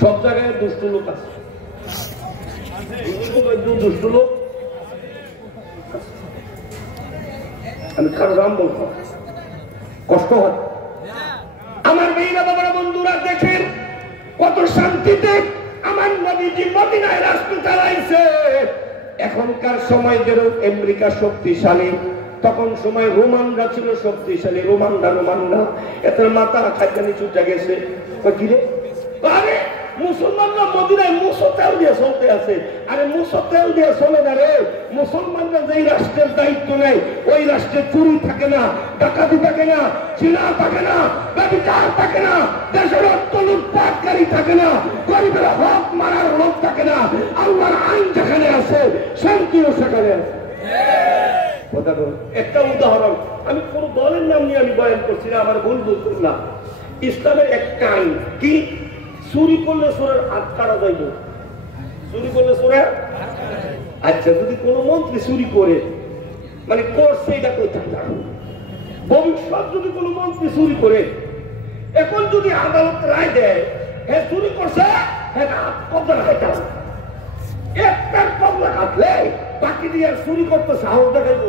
সব জায়গায় দুষ্ট লোক আছে, দুষ্ট লোক। আমি কারো নাম বলবো, কষ্ট হয়। আমার মেয়েরা বাবারা বন্ধুরা দেখেন কত শান্তিতে আমার নবীজি মদিনায় রাষ্ট্র চালাইছে। এখনকার সময় যেরকম আমেরিকা শক্তিশালী, তখন সময় রোমানরা ছিল শক্তিশালী। রোমানরা এত মাথা খাদ্যানি ছুটে গেছে। মুসলমানরা মদিনায় মুসো তেল দিয়ে চলতে আছে। আরে মুসো তেল দিয়ে চলে না রে। মুসলমানরা যেই রাষ্ট্রের দায়িত্ব নেয় ওই রাষ্ট্রে চুরি থাকে না, ডাকাতি থাকে না, চিনা থাকে না, ব্যভিচার থাকে না, দেশের অর্থ লুটপাটকারী থাকে না, গরিবের হক মারার লোক থাকে না। আল্লাহর আইন যেখানে আছে শান্তিও সেখানে আছে। একটা উদাহরণ, আমি কোন দলের নাম নিয়ে আমি বয়ান করছি না, আমার ভুল বলতেন না। ইসলামের একটা আইন কি, চুরি করলে চোরের হাত কাটা যাইব। চুরি করলে চোরের, আচ্ছা যদি কোনো মন্ত্রী চুরি করে, মানে করছে এটা কই থাকবে, ভবিষ্যৎ যদি কোনো মন্ত্রী চুরি করে, এখন যদি আদালত রায় দেয় হ্যাঁ চুরি করছে, হ্যাঁ কবজা খাইতে হবে, একটা কবজা কাটলে বাকি দিয়ে চুরি করতে সাহস দেখাইব।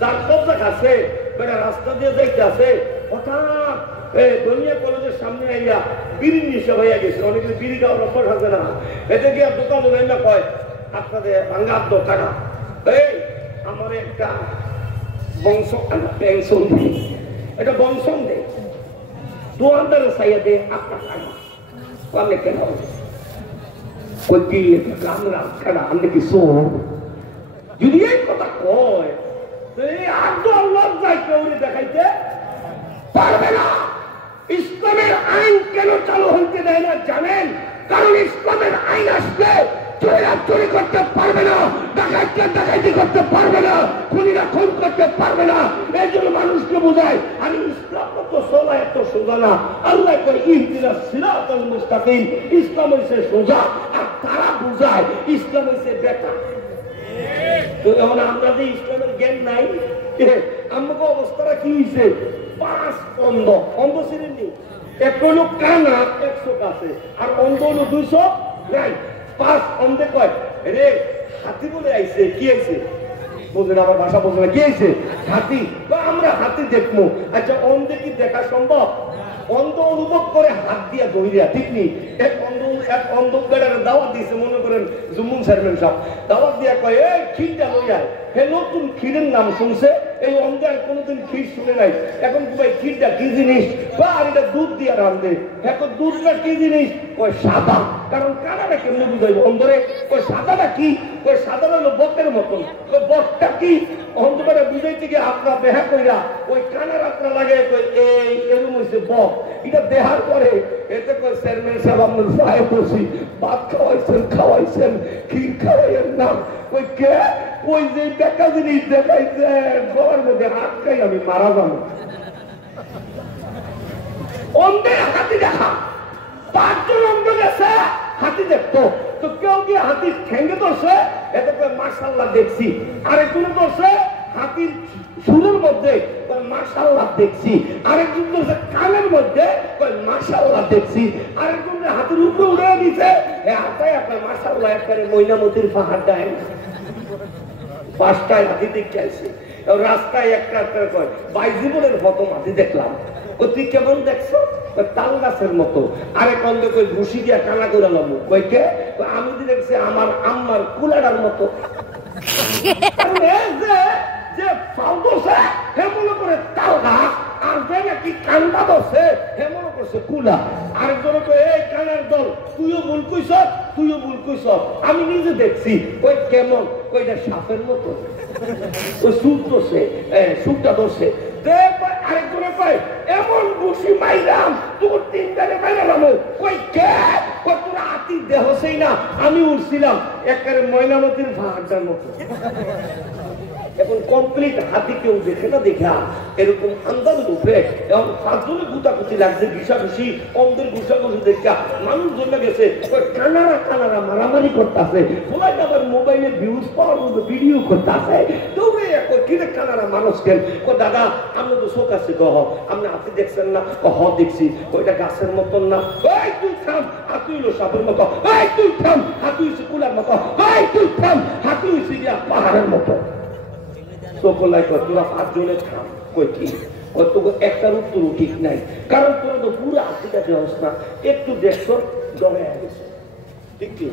যার কবজা খাচ্ছে বেটা রাস্তা দিয়ে যাইতে আছে, হঠাৎ দনিয়া কলেজের সামনে আইয়া বিড়ি নিশে হইয়া গেছে, অনেকে বিড়ি খাওয়ার অভ্যাস আছে না, এতে গিয়ে দোকানে না কয় আপনাদের ভাঙ্গার টাকা, এই আমার একটা বংশ পেনশন দেয়, এটা বংশন দেয়, দোকানদারে চাইয়া দেয় আপনার টাকা, আমি কেন আমি কি চোর? যদি এই কথা কয় দেখাইতে পারবে না। ইসলামের আইন কেন চালু হইতে দেয় না জানেন? কারণ ইসলামের আইন আসলে চোরেরা চুরি করতে পারবে না, ডাকাইতে ডাকাইতি করতে পারবে না, খুনিরা খুন করতে পারবে না। এই জন্য মানুষকে বোঝায় আমি ইসলাম তো সোজা, এত সোজা না। আল্লাহ কয় ইহদিনাস সিরাতাল মুস্তাকিম, ইসলাম হইছে সোজা, আর তারা বুঝায় ইসলাম হইছে বেটা। তো এখন আমরা যে ইসলামের জ্ঞান নাই, আমাকে অবস্থাটা কি হয়েছে? 5 অন্ধ, অন্ধ ছিলেন নি, এক হলো কানা 100 আছে, আর অন্ধ হলো 200 নাই। 5 অন্ধে কয় রে হাতি বলে আইছে, কি আইছে বোঝেন, আমার ভাষা বোঝে না, কি আইছে হাতি, আমরা হাতি দেখবো। আচ্ছা অন্ধে কি দেখা সম্ভব? অন্ধ অনুভব করে হাত দিয়া দইরা, ঠিক নেই? এক অন্ধ বেড়ার দাওয়াত দিয়েছে, মনে করেন জুম্মুন চেয়ারম্যান সাহেব দাওয়াত দিয়া কয় এই ক্ষীরটা লইয়া, হে নতুন ক্ষীরের নাম শুনছে, এই অন্ধে আর কোনোদিন ক্ষীর শুনে নাই। এখন ভাই ক্ষীরটা কি জিনিস? বা আর এটা দুধ দিয়া রান্ধে, এখন দুধটা কি জিনিস? কয় সাদা। কারণ কানাটা কেমনে বুঝাইব অন্ধরে? কয় সাদাটা কি? কয় সাদাটা হলো বকের মতন। বকটা কি? অন্ধটা বুঝাইতে গিয়ে আপনার বেহা কইরা ওই কানার আপনার লাগে এই এরম হয়েছে বক। এটা দেহার পরে এতে কয় চেয়ারম্যান সাহেব আপনার পায়ে বসি, ভাত খাওয়াইছেন ক্ষীর খাওয়াইয়ের নাম। ওই কে? ওই যে দেখা জিনিস দেখাইছে গলার মধ্যে হাত খাই আমি মারা যাবো। অন্ধের হাতি দেখা, 5 জন অন্ধ গেছে হাতি দেখতো, তো কেউ গিয়ে হাতির ঠেঙ্গে ধরছে, এতে করে মাশাআল্লাহ দেখছি। আরেকজনে ধরছে হাতির সুরের মধ্যে, মাশাআল্লাহ দেখছি। আরেকজন ধরছে কানের মধ্যে, মাশাআল্লাহ দেখছি। আরেকজন হাতির উপরে উড়ে দিছে, হাতায় আপনার মাশাআল্লাহ একবারে ময়নামতির পাহাড় দেয়। 5টায় হাতি দেখতে আসছে, রাস্তায় একটা কয় ভাই জীবনের প্রথম হাতি দেখলাম। তুই কেমন দেখছো? তাল গাছের মতো। আরেক অন্ধ কই ঘুষি দিয়া কানা করে লাম, কইকে আমি দেখছি আমার আম্মার কুলাটার মতো। যে ফাল দোষে হে মনে করে তাল গাছ, আর যে নাকি কান্দা দোষে হে মনে করছে কুলা। আরেকজন কই এই কানার দল, তুইও ভুল কইছ, তুইও ভুল কইছ, আমি নিজে দেখছি। কই কেমন? কইটা সাপের মতো। ওই সুর দোষে, সুরটা দোষে। আরেকজনে কয় এমন বসি মাইরাম তোর 3 দিনে মাইরাম। কই কে? কই তোর হাতির দেহ সেই না, আমি উঠছিলাম একেবারে ময়নামতির পাহাড়টার মতো। এখন কমপ্লিট হাতি কেউ দেখে না, দেখা এরকম আন্দাজ উঠে এখন 5 জনে গুতাগুতি লাগছে, ঘুষাঘুষি, অন্ধের ঘুষাঘুষি দেখা মানুষ জমে গেছে। কানারা মারামারি করতেছে, সবাই আবার মোবাইলে ভিউজ পাওয়ার মতো ভিডিও করতেছে। দৌড়ে কিরে কানারা মানুষ কেন? দাদা আপনি তো চোখ আছে, কহ আপনি হাতি দেখছেন না? কহ দেখছি। ওইটা গাছের মতন না। এই তুই থাম, হাতি হইলো সাপের মতো। এই তুই থাম, হাতি হইছে কুলার মতো। এই তুই থাম, হাতি হইছে গিয়া পাহাড়ের মতো। তোরা 5 জনে থাম। কই কি? একটার উত্তর ঠিক নাই, কারণ তোরা তো পুরো হাতিটা দেওয়াস না, একটু দেখছো জমে গেছে। ঠিক কি?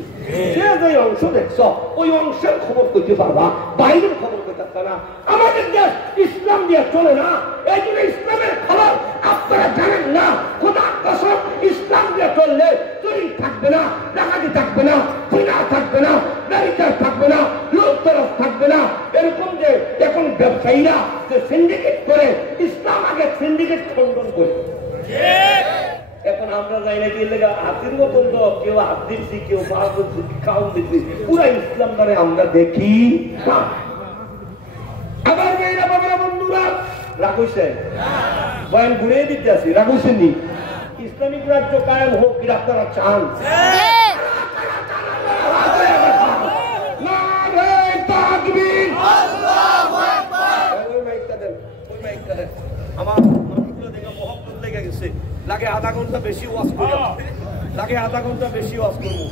যে যে অংশ দেখছ ওই অংশের খবর কইতে পারবা, বাইরের খবর কইতে পারবা না। আমাদের দেশ ইসলাম দিয়ে চলে না, এই জন্য ইসলামের খবর আপনারা জানেন না। খোদার কসম ইসলাম দিয়ে চললে চুরি থাকে যায় না, কি লেগে হাতির মতন তো কেউ হাত দিচ্ছি, কেউ পা দিচ্ছি, খাওয়ান দিচ্ছি, পুরা ইসলাম দ্বারে আমরা দেখি না। আবার মেয়েরা বাবারা বন্ধুরা রাগ হইছে, বয়ান ঘুরে দিতে আসি, রাগ হইছে নি? ইসলামিক রাজ্য কায়েম হোক, কি আপনারা চান? আমার মানুষগুলো দেখে মহব্বত লেগে গেছে, লাগে আধা ঘন্টা বেশি ওয়াজ করি, লাগে আধা ঘন্টা বেশি ওয়াজ করবো।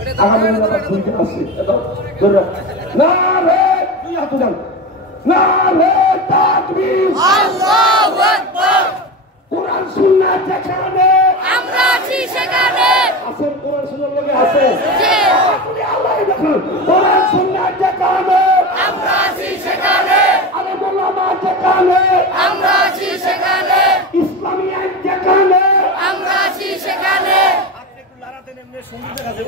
কোরআন সুন্নাহ যেখানে আমরা আছি সেখানে আছেন, কোরআন সুন্নাহর লগে আছে, আপনি আল্লাহ দেখুন। কোরআন সুন্নাহ যেখানে আমরা আছি সেখানে, আলেম ওলামা যেখানে আমরা আছি সেখানে, ইসলামী আইন যেখানে আমরা আছি সেখানে। আপনি একটু লড়াতে নেমে সঙ্গীত গাছে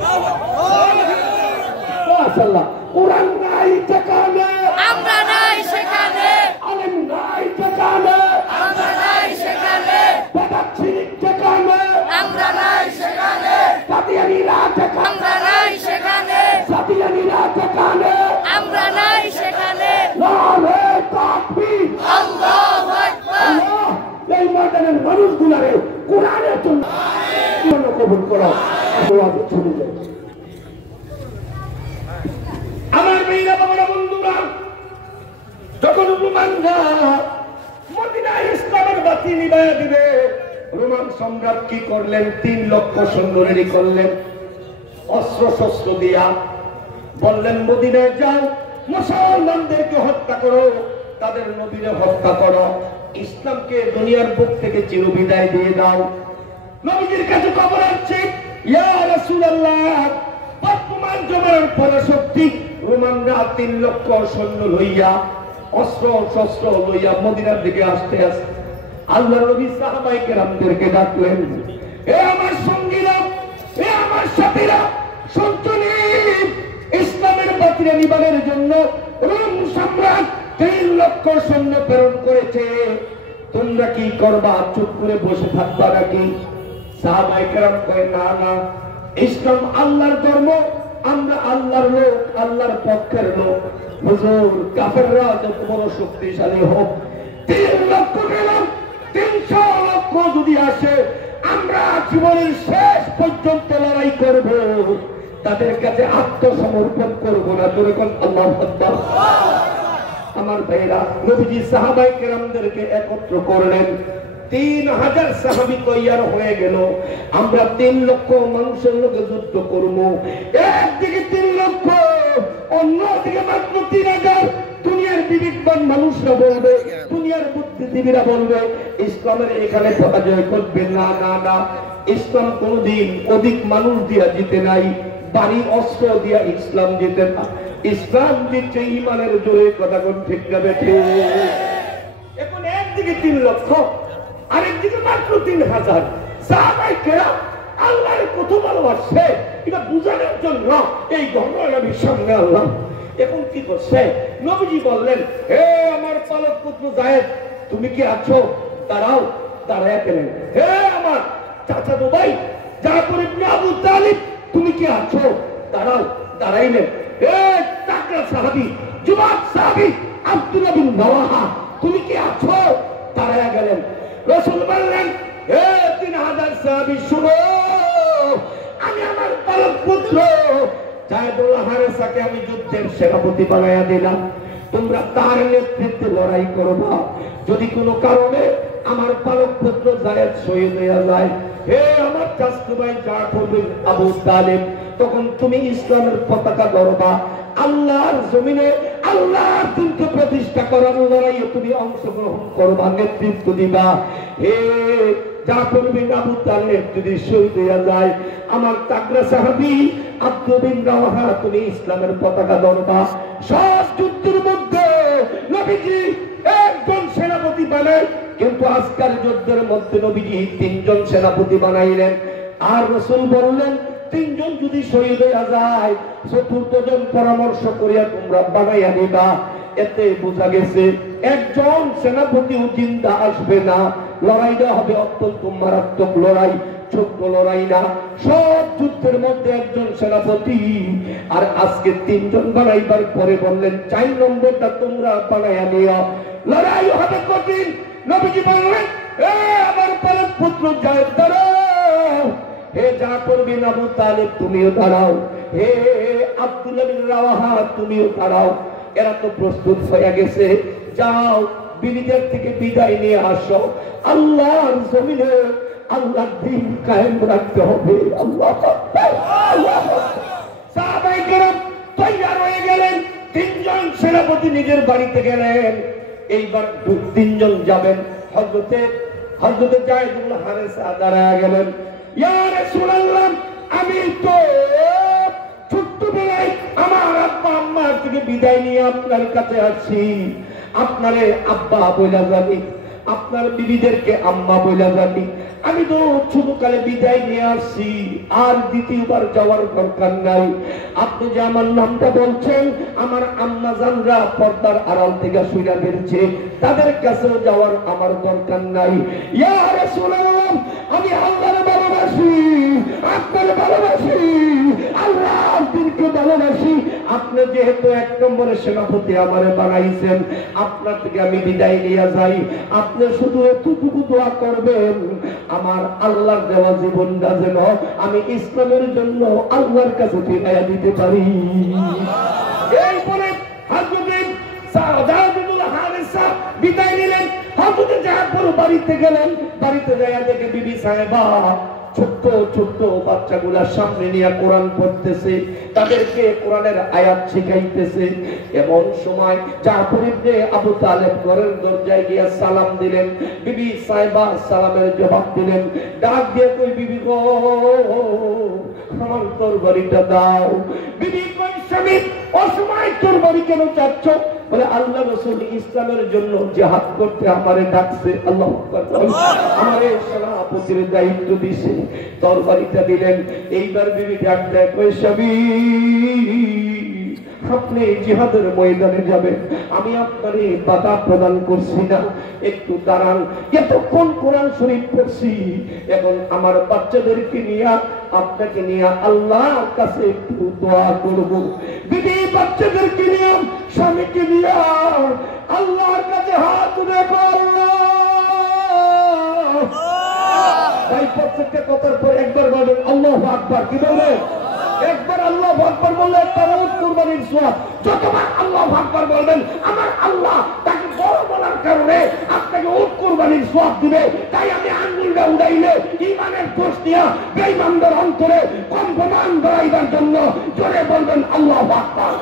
মাশাআল্লাহ। কোরআন নাই যেখানে আমরা নাই সেখানে, আলেম নাই যেখানে আমরা নাই সেখানে, বেদাত শিরক যেখানে আমরা নাই সেখানে, কাদিয়ানীরা যেখানে আমরা নাই সেখানে, সাদিয়ানীরা যেখানে আমরা নাই সেখানে। নারে তাকবীর, আল্লাহু আকবার। এই ময়দানের মানুষগুলারে কোরআনের জন্য কবুল করো। আমার মেয়েরা বাবারা বন্ধুরা, যখন রোমানরা মদিনায় ইসলামের বাতি নিভাইয়া দিবে, রোমান সম্রাট কি করলেন? 3 লক্ষ সৈন্য রেডি করলেন, অস্ত্র শস্ত্র দিয়া বললেন মদিনায় যাও, মুসলমানদেরকে হত্যা করো, তাদের নবীরে হত্যা করো, ইসলামকে দুনিয়ার বুক থেকে চিরবিদায় দিয়ে দাও। নবীজির কাছে খবর আসছে, ইয়া রাসূলুল্লাহ, বর্তমান জমানার পরাশক্তি রোমানরা 3 লক্ষ সৈন্য লইয়া অস্ত্র শস্ত্র লইয়া মদিনার দিকে আসতে আসতে আল্লাহর নবী সাহাবায়ে কেরামদেরকে ডাকলেন, এ আমার সঙ্গীরা, এ আমার সাথীরা, শুনছনি ইসলামের বাতিল নিবারণের জন্য রোম সম্রাট 3 লক্ষ সৈন্য প্রেরণ করেছে, তোমরা কি করবা? চুপ করে বসে থাকবা নাকি? সাহাবায়ে কেরাম কয়, না না, ইসলাম আল্লাহর ধর্ম, আমরা আল্লাহর লোক, আল্লাহর পক্ষের লোক। হুজুর, কাফেররা যত বড় শক্তিশালী হোক, 3 লক্ষ গেলাম, 300 লক্ষ যদি আসে, আমরা জীবনের শেষ পর্যন্ত লড়াই করব, তাদের কাছে আত্মসমর্পণ করব না। তোরে কোন আল্লাহু আকবার। আমার ভাইরা, নবীজি সাহাবায়ে কেরামদেরকে একত্র করলেন, 3000 সাহাবী তৈয়ার হয়ে গেল। আমরা 3 লক্ষ মানুষের লোকে যুদ্ধ করব, একদিকে 3 লক্ষ, অন্যদিকে মাত্র 3000। দুনিয়ার বিবেকবান মানুষরা বলবে, দুনিয়ার বুদ্ধিজীবীরা বলবে, ইসলামের এখানে পরাজয় করবে না, না না, ইসলাম কোনদিন অধিক মানুষ দিয়া জিতে নাই, বাড়ি অস্ত্র দিয়া ইসলাম জিতে না, ইসলাম দিচ্ছে ইমানের জোরে। কথা কোন ঠিক যাবে? এখন একদিকে 3 লক্ষ, আরেকদিকে মাত্র 3000। সাহাবায়ে কেরাম আল্লাহর কত ভালোবাসে এটা বুঝানোর জন্য এই ঘটনা আমি সামনে আনলাম। এখন কি করছে? নবীজি বললেন, হে আমার পালক পুত্র যায়েদ, তুমি কি আছো? দাঁড়াও। দাঁড়ায় গেলেন। হে আমার চাচাতো ভাই জাফর ইবনে আবু তালিব, তুমি কি আছো? দাঁড়াও। দাঁড়াইলেন। হে তাকরা সাহাবী, যুবক সাহাবী আব্দুল্লাহ বিন রাওয়াহা, তুমি কি আছো? দাঁড়ায় গেলেন। রাসূল বললেন, হে 3000 সাহাবী, শুনো, আমি আমার পালক পুত্র জায়েদুল হারেসাকে আমি যুদ্ধের সেনাপতি বানাইয়া দিলাম, তোমরা তার নেতৃত্বে লড়াই করবা। যদি কোনো কারণে আমার পালক পুত্র জায়েদ শহীদ হয়ে যায়, হে আমার চাচা ভাই জাফর বিন আবু তালিব, তখন তুমি ইসলামের পতাকা ধরবা, আল্লাহর জমিনে আল্লাহর দিনকে প্রতিষ্ঠা করার লড়াইয়ে তুমি অংশগ্রহণ করবা, নেতৃত্ব দিবা। হে জাফর বিন আবু তালিব যদি শহীদ হয়ে যায়, আমার তাকরা সাহাবী আব্দুল্লাহ বিন রাওয়াহা, তুমি ইসলামের পতাকা ধরবা। সব যুদ্ধের মধ্যে নবীজি একজন সেনাপতি বানায়, কিন্তু আজকের যুদ্ধের মধ্যে নবীজি 3 জন সেনাপতি বানাইলেন। আর রাসূল বললেন, 3 জন যদি শহীদ হয়ে যায়, 4র্থ জন পরামর্শ করিয়া তোমরা বানাইয়া দিবা। এতে বোঝা গেছে একজন সেনাপতি জিন্দা আসবে না, লড়াইটা হবে অত্যন্ত মারাত্মক লড়াই। ছোট্ট লড়াই না, সব যুদ্ধের মধ্যে একজন সেনাপতি। আর আজকে 3 জন বানাইবার পরে বললেন 4 নম্বরটা তোমরা বানাইয়া নিও, লড়াই হবে কঠিন। নবীজি বললেন, আমার পালক পুত্র জায়েদ দাঁড়াও, হে জাফর বিন আবু তালেব তুমিও দাঁড়াও, হে আব্দুল্লাহ বিন রাওয়াহা তুমিও দাঁড়াও। এরা তো প্রস্তুত হয়ে গেছে, যাও বিবিদের থেকে বিদায় নিয়ে আসো, আল্লাহর জমিনে আল্লাহর দ্বীন কায়েম রাখতে হবে। আল্লাহু আকবার, আল্লাহু আকবার। সাহাবায়ে কেরাম তৈয়ার হয়ে গেলেন। 3 জন সেনাপতি নিজের বাড়িতে গেলেন। এইবার 3 জন যাবেন। হযরতে যায়েদ ইবনে হারেসা দাঁড়ায় গেলেন, ইয়া রাসূলুল্লাহ, আমি তো ছোট্টবেলায় আমার আব্বা আম্মার থেকে বিদায় নিয়ে আপনার কাছে আসছি। আপনারে আব্বা বইলা জানি, আপনার বিবিদেরকে আম্মা বইলা জানি। আমি তো ছোটকালে বিদায় নিয়ে আসছি, আর দ্বিতীয়বার যাওয়ার দরকার নাই। আপনি যে আমার নামটা বলছেন, আমার আম্মা জানরা পর্দার আড়াল থেকে শুইরা বেরছে, তাদের কাছেও যাওয়ার আমার দরকার নাই। ইয়া রাসূলুল্লাহ, আমি আল্লাহর ভালোবাসি, আপনার ভালোবাসি, আল্লাহর দ্বীনকে ভালোবাসি। আপনি যেহেতু 1 নম্বরের সেনাপতি আমারে বানাইছেন, আপনার থেকে আমি বিদায় নিয়ে যাই। আপনি শুধু এতটুকু দোয়া করবেন, আমার আল্লাহর দেওয়া জীবনটা যেন আমি ইসলামের জন্য আল্লাহর কাছে ফিরাইয়া দিতে পারি। এই বলে হযরত যায়েদ ইবনে হারেসা বিদায় নিলেন। হযরত জাফর বাড়িতে গেলেন। বাড়িতে যাইয়া দেখে বিবি সাহেবা ছোট্ট ছোট্ট বাচ্চাগুলা সামনে নিয়ে কোরআন পড়তেছে, তাদেরকে কোরআনের আয়াত শিখাইতেছে। এমন সময় জাফর ইবনে আবু তালেব ঘরের দরজায় গিয়ে সালাম দিলেন। বিবি সাহেবা সালামের জবাব দিলেন, ডাক দিয়ে কই, বিবি গো, আমার তরবারিটা দাও। বিবি কই, স্বামী অসময় তরবারি কেন চাচ্ছ? বলে, আল্লাহ রাসূল ইসলামের জন্য জিহাদ করতে আমারে ডাকছে। আল্লাহু আকবার। আমারে সেনাপতির দায়িত্ব দিছে, তরবারিটা দিলেন। এইবার বিবি ডাক দেয়, কই, স্বামী আপনি জিহাদের ময়দানে যাবেন, আমি আপনারে বাধা প্রদান করছি না, একটু দাঁড়ান। এতক্ষণ কোরআন শরীফ পড়ছি, এখন আমার বাচ্চাদেরকে নিয়ে আপনাকে নিয়ে আল্লাহর কাছে একটু দোয়া করব। বিবি বাচ্চাদেরকে নিয়ে স্বামীকে নিয়ে আল্লাহর কাছে হাত রেখো। আল্লাহ ভাই, প্রত্যেকটা কথার পর একবার বলেন আল্লাহু আকবার। কি বলেন? একবার আল্লাহু আকবার বললে তারা কুরবানির সওয়াব। যতবার আল্লাহু আকবার বলবেন, আমার আল্লাহ তাকে বড় বলার কারণে আপনাকে উট কুরবানির সওয়াব দিবে। তাই আমি আঙ্গুলটা উড়াইলে ঈমানের দোষ দিয়া বেঈমানদের অন্তরে কম্পমান ধরাইবার জন্য জোরে বলবেন আল্লাহু আকবার।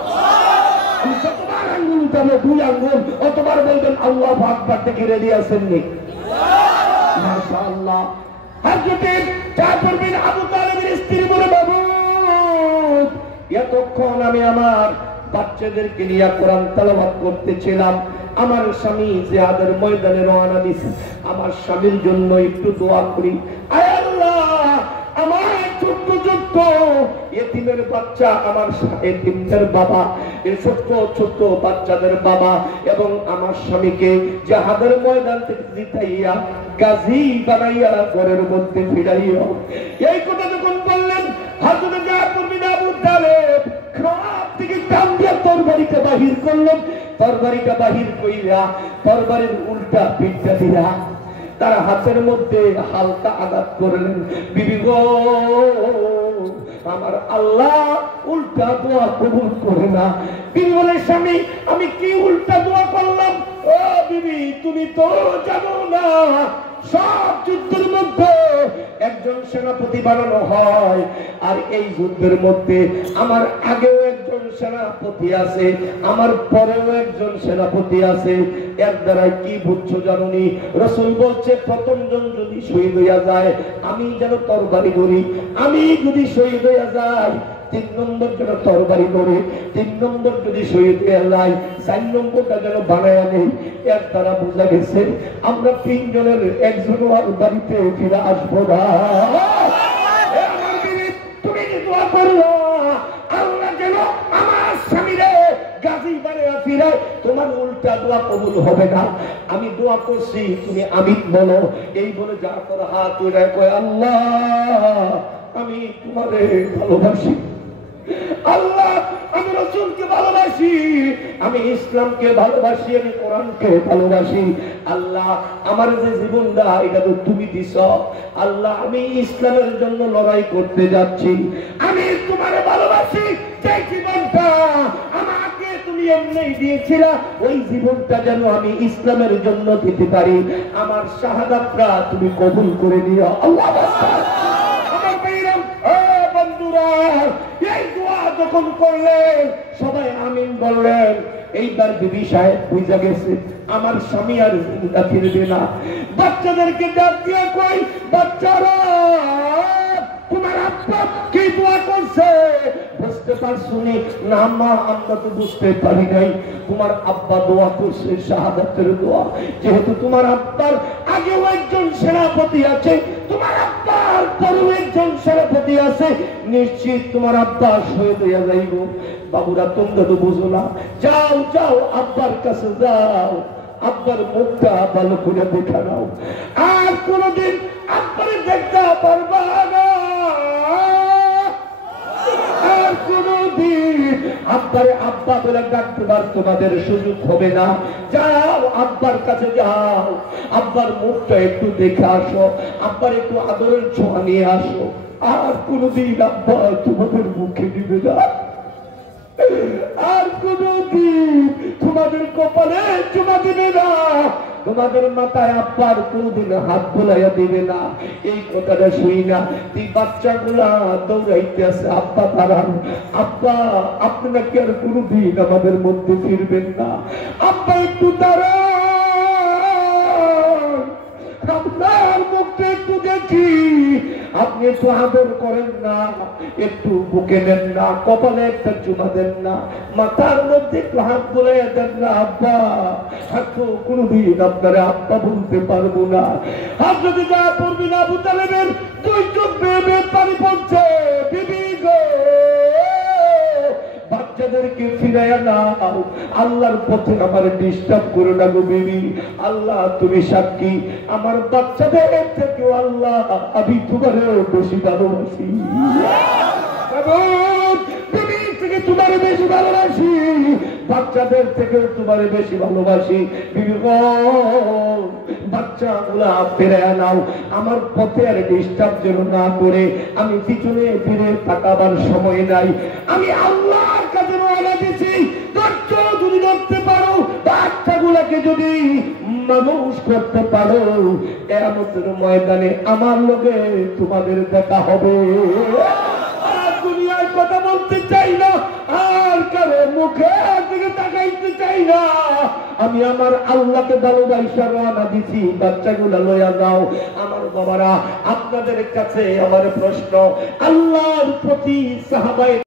আমি যতবার আঙ্গুল উঠাবো, 2 আঙ্গুল, অতবার বলবেন আল্লাহু আকবার। থেকে রেডি আছেন নি? মাশাআল্লাহ। হযরত জাফর বিন আবু তালেবের স্ত্রী বলে, বাবু এতক্ষণ আমি আমার বাচ্চাদেরকে নিয়ে কোরআন তেলাওয়াত করতেছিলাম, আমার স্বামী জিহাদের ময়দানে রওনা দিয়েছে, আমার স্বামীর জন্য একটু দোয়া করি। আয় আল্লাহ, আমার ছোট্ট ছোট্ট এতিমের বাচ্চা, আমার এতিমদের বাবা, এই ছোট্ট ছোট্ট বাচ্চাদের বাবা এবং আমার স্বামীকে জিহাদের ময়দান থেকে জিতাইয়া গাজী বানাইয়া ঘরের মধ্যে ফিরাইয়া। এই কথা যখন বললেন, হযরত জাফর বিন আবু তালেব খাপ থেকে টান দিয়ে তরবারিটা বাহির করলেন। তরবারিটা বাহির কইরা তরবারির উল্টা পিঠটা দিয়া তার হাতের মধ্যে হালকা আঘাত করলেন। বিবি গো, আমার আল্লাহ উল্টা দোয়া কবুল করে না। বিবি বলে, স্বামী আমি কি উল্টা দোয়া করলাম? ও বিবি, তুমি তো জানো না, সব যুদ্ধের মধ্যে একজন সেনাপতি বানানো হয়, আর এই যুদ্ধের মধ্যে আমার আগেও একজন সেনাপতি আছে, আমার পরেও একজন সেনাপতি আছে। এর দ্বারা কি বুঝছো জানোনি? রাসূল বলছে, প্রথম জন যদি শহীদ হইয়া যায়, আমি যেন তরবারি ধরি, আমি যদি শহীদ হইয়া যাই 3 নম্বর যেন তরবারি ধরে, 3 নম্বর যদি শহীদ হয়ে যায় 4 নম্বরটা যেন বানায় নেই। এর দ্বারা বোঝা গেছে আমরা 3 জনের একজনও আর বাড়িতে ফিরে আসবো না। তুমি কি দোয়া করো, আল্লাহ যেন আমার স্বামীরে গাজী বানায়া ফিরায়। তোমার উল্টা দোয়া কবুল হবে না। আমি দোয়া করছি, তুমি আমিন বলো। এই বলে যা করে হাত উঠায় কয়, আল্লাহ আমি তোমারে ভালোবাসি, আল্লাহ আমি রাসূলকে ভালোবাসি, আমি ইসলামকে ভালোবাসি, আমি কোরআনকে ভালোবাসি। আল্লাহ আমার যে জীবনটা এটা তো তুমি দিছ, আল্লাহ আমি ইসলামের জন্য লড়াই করতে যাচ্ছি, আমি তোমারে ভালোবাসি। যে জীবনটা আমাকে তুমি এমনি দিয়েছিলা, ওই জীবনটা যেন আমি ইসলামের জন্য দিতে পারি। আমার শাহাদাতটা তুমি কবুল করে নিও। আল্লাহু আকবার। আমার ভাইরা, বন্ধুরা, এই দোয়া যখন করলেন সবাই আমিন বললেন। এইবার বিবি সাহেব বুঝা গেছে আমার স্বামী আর জিন্দা ফিরবে না। বাচ্চাদেরকে ডাক দিয়ে কই, বাচ্চারা তোমার আব্বা কি দোয়া করছে বুঝতে পারছো না? মা আমরা তো বুঝতে পারি নাই। তোমার আব্বা দোয়া করছে শাহাদাতের দোয়া। যেহেতু তোমার আব্বার আগেও একজন সেনাপতি আছে, তোমার আব্বার পরেও একজন সেনাপতি আছে, নিশ্চিত তোমার আব্বা শহীদ হইয়া যাইব। বাবুরা তোমরা তো বুঝো না, যাও যাও আব্বার কাছে যাও, আব্বার মুখটা ভালো করে দেখা নাও, আর কোনদিন আব্বারে দেখতে পারবা না, আর কোনদিন আব্বারে আব্বা বলে ডাকবার তোমাদের সুযোগ হবে না। যাও আব্বার কাছে যাও, আব্বার মুখটা একটু দেখে আসো, আব্বার একটু আদরের ছোঁয়া নিয়ে আসো। আর কোনদিন আব্বা তোমাদের মুখে দিবে না, আর কোনদিন তোমাদের কপালে চুমা দিবে না, তোমাদের মাথায় আব্বার কোনদিন হাত বোলাইয়া দিবে না। এই কথাটা শুই না তুই বাচ্চাগুলা দৌড়াইতে আছে, আব্বা দাঁড়ান, আব্বা আপনি নাকি আর কোনদিন আমাদের মধ্যে ফিরবেন না, আব্বা একটু দাঁড়ান, আপনার মুখটা একটু দেখি। আপনি একটু আদর করেন না, একটু বুকে নেন না, কপালে একটা চুমা দেন না, মাথার মধ্যে একটু হাত বোলাইয়া দেন না। আব্বা হাতও কোনদিন আপনারা আব্বা বলতে পারবো না। হাত যদি যা পড়বি না, আবু তালেবের দুই চোখ বেয়ে পানি পড়ছে। বিবি গো বাচ্চাদেরকে ফিরাইয়া নাও, আল্লাহর পথে আমার ডিস্টার্ব করো না গো বিবি। আল্লাহ তুমি সাক্ষী, আমার বাচ্চাদের থেকেও আল্লাহ আমি তোমারও বেশি ভালোবাসি, বিবির থেকে তোমারে বেশি ভালোবাসি, বাচ্চাদের থেকেও তোমারে বেশি ভালোবাসি। বিবি গো বাচ্চাগুলা ফিরাইয়া নাও, আমার পথে আর ডিস্টার্ব যেন না করে। আমি পিছনে ফিরে তাকাবার সময় নাই, আমি আল্লাহর কাছে রওনা দিছি। ধৈর্য যদি ধরতে পারো, বাচ্চাগুলাকে যদি মানুষ করতে পারো, কিয়ামতের ময়দানে আমার লগে তোমাদের দেখা হবে। আর দুনিয়ার কথা বলতে চাই না, আর কারো মুখে দিকে তাকাইতে চাই না। আমি আমার আল্লাহকে ভালোবাসা রওনা দিছি, বাচ্চাগুলা লইয়া যাও। আমার বাবারা, আপনাদের কাছে আমার প্রশ্ন, আল্লাহর প্রতি সাহাবায়ে